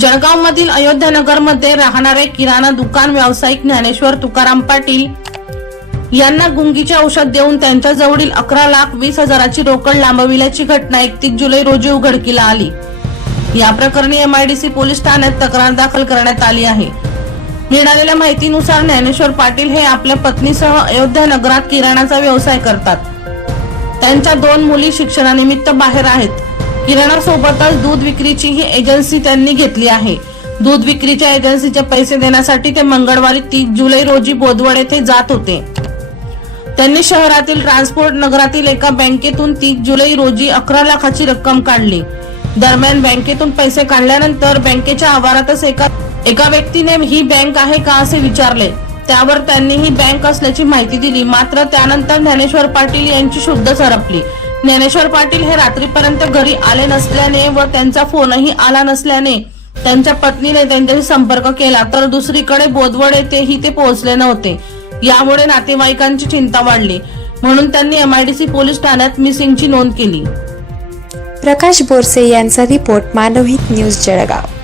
जळगाव मधील अयोध्यानगरमध्ये राहणारे किराणा दुकान व्यावसायिक ज्ञानेश्वर तुकाराम पाटील यांना गुंगीचे औषध देऊन त्यांच्या जवळील अकरा लाख वीस हजाराची रोकड लांबविल्याची घटना एकतीस जुलै रोजी उघडकीला आली. या प्रकरणी एमआयडीसी पोलीस ठाण्यात तक्रार दाखल करण्यात आली आहे. मिळालेल्या माहितीनुसार ज्ञानेश्वर पाटील हे आपल्या पत्नीसह अयोध्या नगरात किराणाचा व्यवसाय करतात. त्यांच्या दोन मुली शिक्षणानिमित्त बाहेर आहेत. किराणा सोबतच दूध विक्रीची ही एजन्सी त्यांनी घेतली आहे. दूध विक्रीच्या एजन्सीचे पैसे देण्यासाठी ते मंगळवारी तीस जुलै रोजी बोदवड येथे जात होते. त्यांनी शहरातील ट्रान्सपोर्ट नगरातील एका बँकेतून तीस जुलै रोजी अकरा लाखाची रक्कम काढली. दरम्यान बँकेतून पैसे काढल्यानंतर बँकेच्या आवारातच एका एका व्यक्तीने ही बँक आहे का असे विचारले. त्यावर त्यांनी ही बँक असल्याची माहिती दिली. मात्र त्यानंतर ज्ञानेश्वर पाटील यांची शुद्ध सरपली. ज्ञानेश्वर पाटील हे रात्रीपर्यंत घरी आले नसल्याने व त्यांचा फोनही आला नसल्याने त्यांच्या पत्नीने त्यांच्याशी संपर्क केला. तर दुसरीकडे बोदवड येथेही ते पोहोचले नव्हते. यामुळे नातेवाईकांची चिंता वाढली. म्हणून त्यांनी एमआयडीसी पोलीस ठाण्यात मिसिंगची नोंद केली. प्रकाश बोरसे यांचा रिपोर्ट मानवहित न्यूज जळगाव.